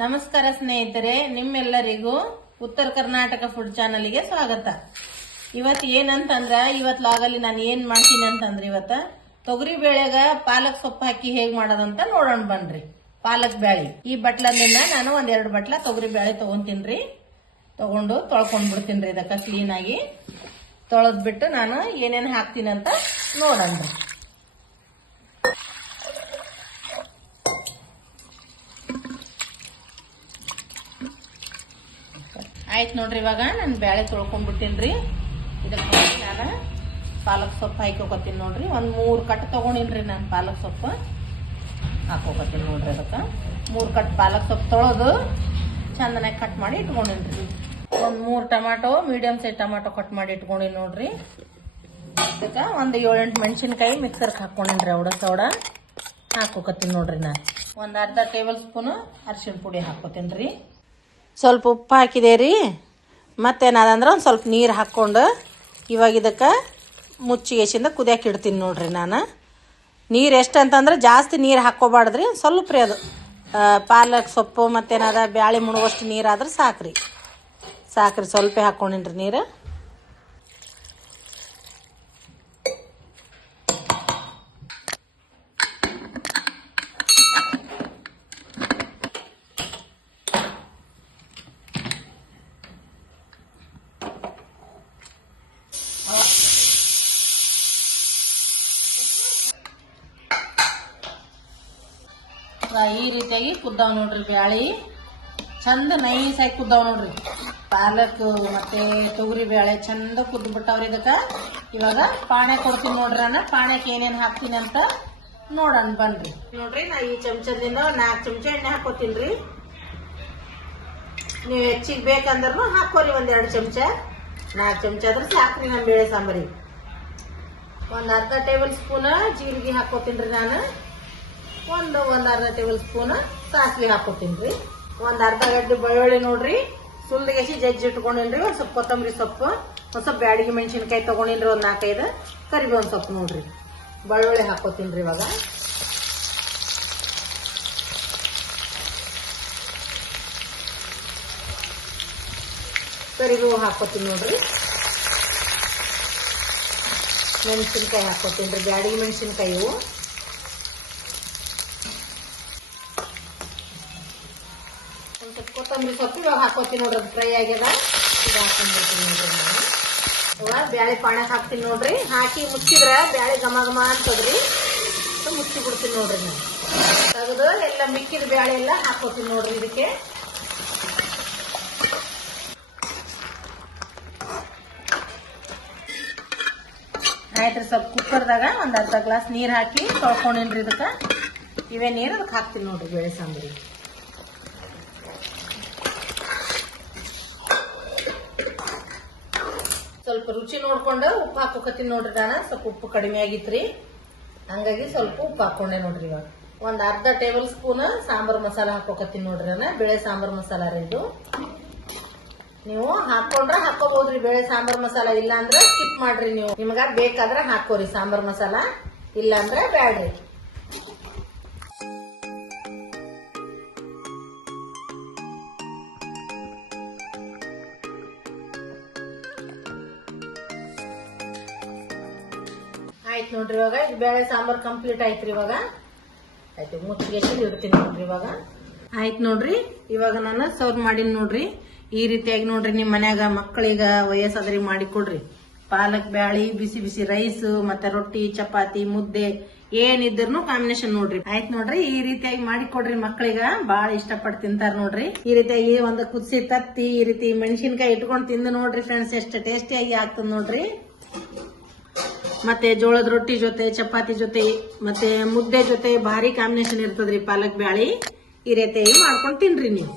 ನಮಸ್ಕಾರ ಸ್ನೇಹಿತರೆ, ನಿಮ್ಮೆಲ್ಲರಿಗೂ ಉತ್ತರ ಕರ್ನಾಟಕ ಫುಡ್ ಚಾನಲ್ಗೆ ಸ್ವಾಗತ. ಇವತ್ತು ಏನಂತಂದ್ರ ಇವತ್ತು ಲಾಗಲ್ಲಿ ನಾನು ಏನ್ ಮಾಡ್ತೀನಿ ಅಂತಂದ್ರೆ ಇವತ್ತ ತೊಗರಿ ಬೇಳೆಗ ಪಾಲಕ್ ಸೊಪ್ಪು ಹಾಕಿ ಹೇಗ್ ಮಾಡೋದಂತ ನೋಡೋಣ ಬನ್ರಿ. ಪಾಲಕ್ ಬ್ಯಾಳಿ ಈ ಬಟ್ಲನ್ನ ನಾನು ಒಂದೆರಡು ಬಟ್ಲ ತೊಗರಿ ಬೇಳೆ ತಗೊಂತೀನ್ರಿ. ತಗೊಂಡು ತೊಳ್ಕೊಂಡ್ ಬಿಡ್ತೀನಿ. ಇದಕ್ಕ ಕ್ಲೀನ್ ಆಗಿ ತೊಳೆದ್ಬಿಟ್ಟು ನಾನು ಏನೇನ್ ಹಾಕ್ತೀನಿ ಅಂತ ನೋಡೋಣ. ಆಯ್ತು ನೋಡ್ರಿ, ಇವಾಗ ನಾನು ಬ್ಯಾಳೆ ತೊಳ್ಕೊಂಡ್ಬಿಟ್ಟಿನ್ರಿ. ಇದಕ್ಕೆ ನಾನು ಪಾಲಕ್ ಸೊಪ್ಪು ಹಾಕೋಕತ್ತೀನಿ ನೋಡ್ರಿ. ಒಂದ್ 3 ಕಟ್ ತಗೊಂಡಿನ್ರಿ ನಾನು ಪಾಲಕ್ ಸೊಪ್ಪು ಹಾಕೋಕತ್ತೀನಿ ನೋಡ್ರಿ. ಅದಕ್ಕೆ 3 ಕಟ್ ಪಾಲಕ್ ಸೊಪ್ಪು ತೊಳೆದು ಚಂದನಾಗಿ ಕಟ್ ಮಾಡಿ ಇಟ್ಕೊಂಡಿನ್ರಿ. ಒಂದ್ 3 tomato medium size tomato cut ಮಾಡಿ ಇಟ್ಕೊಂಡಿನಿ ನೋಡ್ರಿ. ಇದಕ್ಕೆ ಒಂದು 7-8 ಮೆಣಸಿನ್ಕಾಯಿ ಮಿಕ್ಸರ್ಗೆ ಹಾಕೊಂಡಿನ್ರಿ. ಸೌಡ ಹಾಕೋಕತ್ತೀನಿ ನೋಡ್ರಿ. ನಾನು ಒಂದು ಅರ್ಧ ಟೇಬಲ್ ಸ್ಪೂನ್ ಅರಿಶಿಣ ಪುಡಿ ಹಾಕೋತೀನಿ. ಸ್ವಲ್ಪ ಉಪ್ಪು ಹಾಕಿದೆ ರೀ. ಮತ್ತೇನಾದಂದ್ರೆ ಒಂದು ಸ್ವಲ್ಪ ನೀರು ಹಾಕ್ಕೊಂಡು ಇವಾಗ ಇದಕ್ಕೆ ಮುಚ್ಚಿಗೆಸಿಂದ ಕುದಿಯಕ್ಕೆ ಇಡ್ತೀನಿ ನೋಡ್ರಿ. ನಾನು ನೀರು ಎಷ್ಟು ಅಂತಂದ್ರೆ ಜಾಸ್ತಿ ನೀರು ಹಾಕ್ಕೋಬಾರ್ದ್ರಿ, ಸ್ವಲ್ಪ ರೀ. ಅದು ಪಾಲಕ್ ಸೊಪ್ಪು ಮತ್ತೇನಾದ ಬ್ಯಾಳೆ ಮುಳುವಷ್ಟು ನೀರಾದ್ರೆ ಸಾಕ್ರಿ. ಸ್ವಲ್ಪ ಹಾಕ್ಕೊಂಡಿನ್ರಿ ನೀರು. ಈ ರೀತಿಯಾಗಿ ಕುದ್ದಾವ್ ನೋಡ್ರಿ. ಬ್ಯಾಳಿ ಚಂದ ನೈಸಾಗಿ ಕುದ್ದಾವ್ ನೋಡ್ರಿ. ಪಾಲಕ್ ಮತ್ತೆ ತೊಗರಿ ಬೇಳೆ ಚಂದ ಕುದ್ದು ಬಿಟ್ಟಾವ್ರಿ. ಇದಕ್ಕ ಇವಾಗ ಪಾಣೆ ಕೊಡ್ತೀನಿ ನೋಡ್ರಿ. ನಾನು ಪಾಣ್ಯಕ್ಕೆ ಏನೇನ್ ಹಾಕ್ತೀನಿ ಅಂತ ನೋಡೋಣ ಬನ್ರಿ. ನೋಡ್ರಿ, ನಾ ಈ ಚಮಚದಿಂದ 4 ಚಮಚ ಎಣ್ಣೆ ಹಾಕೋತೀನ್ರಿ. ನೀವು ಹೆಚ್ಚಿಗೆ ಬೇಕಂದ್ರೂ ಹಾಕೋರಿ. 1-2 ಚಮಚ 4 ಚಮಚ ಆದ್ರೆ ಸಾಕ್ರಿ ನಮ್ಮ ಬೇಳೆ ಸಾಂಬಾರಿಗೆ. ಒಂದು ಅರ್ಧ ಟೇಬಲ್ ಸ್ಪೂನ್ ಜೀರಿಗೆ ಹಾಕೋತೀನ್ರಿ. ನಾನು ಒಂದು ಅರ್ಧ ಟೇಬಲ್ ಸ್ಪೂನ್ ಸಾಸಿವೆ ಹಾಕೋತೀನಿ. ಒಂದು ಅರ್ಧ ಗಡ್ಡೆ ಬೆಳ್ಳುಳ್ಳಿ ನೋಡ್ರಿ ಸುಲ್ದಗೆಸಿ ಜಜ್ಜಿ ಇಟ್ಕೊಂಡಿನ್ರಿ. ಒಂದ್ ಸ್ವಲ್ಪ ಕೊತ್ತಂಬರಿ ಸೊಪ್ಪು, ಒಂದ್ ಸ್ವಲ್ಪ ಬ್ಯಾಡಿಗೆ ಮೆಣಸಿನ್ಕಾಯಿ ತಗೊಂಡಿನ್ರಿ. ಒಂದು 4-5 ಕರಿಬೇವಿನ ಸೊಪ್ಪು ನೋಡ್ರಿ. ಬೆಳ್ಳುಳ್ಳಿ ಹಾಕೋತೀನಿ. ಇವಾಗ ಕರಿಬೇವು ಹಾಕೋತೀನಿ ನೋಡ್ರಿ. ಮೆಣಸಿನ್ಕಾಯಿ ಹಾಕೋತೀನಿ, ಬ್ಯಾಡಿಗೆ ಮೆಣಸಿನ್ಕಾಯಿ. ಇವು ಕೊತ್ತಂಬರಿ ಸೊಪ್ಪು ಇವಾಗ ಹಾಕೋತೀನಿ ನೋಡ್ರಿ. ಅದು ಫ್ರೈ ಆಗ್ಯದ. ಇದು ಹಾಕೊಂಡ್ಬಿಡ್ತೀನಿ ನೋಡ್ರಿ. ನಾನು ಇವಾಗ ಬ್ಯಾಳೆ ಪಾಣಕ್ಕೆ ಹಾಕ್ತೀನಿ ನೋಡ್ರಿ. ಹಾಕಿ ಮುಚ್ಚಿದ್ರ ಬ್ಯಾಳೆ ಘಮ ಘಮ ಅಂತದ್ರಿ. ಮುಚ್ಚಿ ಬಿಡ್ತೀನಿ ನೋಡ್ರಿ. ನಾನು ತೆಗೆದು ಎಲ್ಲ ಮಿಕ್ಕಿದ ಬ್ಯಾಳೆ ಎಲ್ಲ ಹಾಕೋತೀನಿ ನೋಡ್ರಿ. ಇದಕ್ಕೆ ಆಯ್ತ್ರಿ. ಸ್ವಲ್ಪ ಕುಕ್ಕರ್ದಾಗ ಒಂದ್ ಅರ್ಧ ಗ್ಲಾಸ್ ನೀರ್ ಹಾಕಿ ತೊಳ್ಕೊಂಡಿನ್ರಿ. ಇದಕ್ಕೆ ಇವೇ ನೀರು ಅದಕ್ಕೆ ಹಾಕ್ತೀನಿ ನೋಡ್ರಿ. ಬೇಳೆ ಸಾಂಬಾರಿಗೆ ಸ್ವಲ್ಪ ರುಚಿ ನೋಡ್ಕೊಂಡು ಉಪ್ಪು ಹಾಕೋಕತ್ತೀನಿ ನೋಡ್ರಿ. ನಾನು ಸ್ವಲ್ಪ ಉಪ್ಪು ಕಡಿಮೆ ಆಗಿತ್ರಿ, ಹಂಗಾಗಿ ಸ್ವಲ್ಪ ಉಪ್ಪು ಹಾಕೊಂಡೆ ನೋಡ್ರಿ. ಇವಾಗ ಒಂದ್ ಅರ್ಧ ಟೇಬಲ್ ಸ್ಪೂನ್ ಸಾಂಬಾರ್ ಮಸಾಲ ಹಾಕೋಕತ್ತೀನಿ ನೋಡ್ರಿ. ನಾನು ಬೇಳೆ ಸಾಂಬಾರ್ ಮಸಾಲ ರೀ ಇದು. ನೀವು ಹಾಕೊಂಡ್ರೆ ಹಾಕೋಬಹುದ್ರಿ ಬೇಳೆ ಸಾಂಬಾರ್ ಮಸಾಲ. ಇಲ್ಲ ಅಂದ್ರೆ ಸ್ಕಿಪ್ ಮಾಡ್ರಿ. ನೀವು ನಿಮ್ಗ ಬೇಕಾದ್ರೆ ಹಾಕೋರಿ ಸಾಂಬಾರ್ ಮಸಾಲ, ಇಲ್ಲ ಅಂದ್ರೆ ಬ್ಯಾಡ್ರಿ. ಆಯ್ತು ನೋಡ್ರಿ. ಇವಾಗ ಇದು ಬೇಳೆ ಸಾಂಬಾರ್ ಕಂಪ್ಲೀಟ್ ಆಯ್ತ್ರಿ. ಇವಾಗ ಆಯ್ತು, ಮುಚ್ಚಿಗೆ ಇಡ್ತೀನಿ ನೋಡ್ರಿ. ಇವಾಗ ಆಯ್ತು ನೋಡ್ರಿ. ಇವಾಗ ನಾನು ಸರ್ವ್ ಮಾಡೀನಿ ನೋಡ್ರಿ. ಈ ರೀತಿಯಾಗಿ ನೋಡ್ರಿ, ನಿಮ್ ಮನ್ಯಾಗ ಮಕ್ಕಳಿಗ ವಯಸ್ಸಾದ್ರಿಗೆ ಮಾಡಿಕೊಡ್ರಿ. ಪಾಲಕ್ ಬ್ಯಾಳಿ, ಬಿಸಿ ಬಿಸಿ ರೈಸ್, ಮತ್ತೆ ರೊಟ್ಟಿ, ಚಪಾತಿ, ಮುದ್ದೆ ಏನಿದ್ರು ಕಾಂಬಿನೇಷನ್ ನೋಡ್ರಿ. ಆಯ್ತು ನೋಡ್ರಿ, ಈ ರೀತಿಯಾಗಿ ಮಾಡಿಕೊಡ್ರಿ. ಮಕ್ಕಳಿಗ ಬಾಳ ಇಷ್ಟಪಟ್ಟು ತಿಂತಾರ ನೋಡ್ರಿ. ಈ ರೀತಿಯಾಗಿ ಒಂದು ಕುದಿಸಿ ತತ್ತಿ ಈ ರೀತಿ ಮೆಣಸಿನ್ಕಾಯಿ ಇಟ್ಕೊಂಡು ತಿಂದು ನೋಡ್ರಿ ಫ್ರೆಂಡ್ಸ್, ಎಷ್ಟು ಟೇಸ್ಟಿಯಾಗಿ ಆಗ್ತದ ನೋಡ್ರಿ. ಮತ್ತೆ ಜೋಳದ ರೊಟ್ಟಿ ಜೊತೆ, ಚಪಾತಿ ಜೊತೆ, ಮತ್ತೆ ಮುದ್ದೆ ಜೊತೆ ಭಾರಿ ಕಾಂಬಿನೇಷನ್ ಇರ್ತದ್ರಿ ಪಾಲಕ್ ಬ್ಯಾಳಿ. ಈ ರೀತಿ ಮಾಡ್ಕೊಂಡು ತಿನ್ರಿ ನೀವು.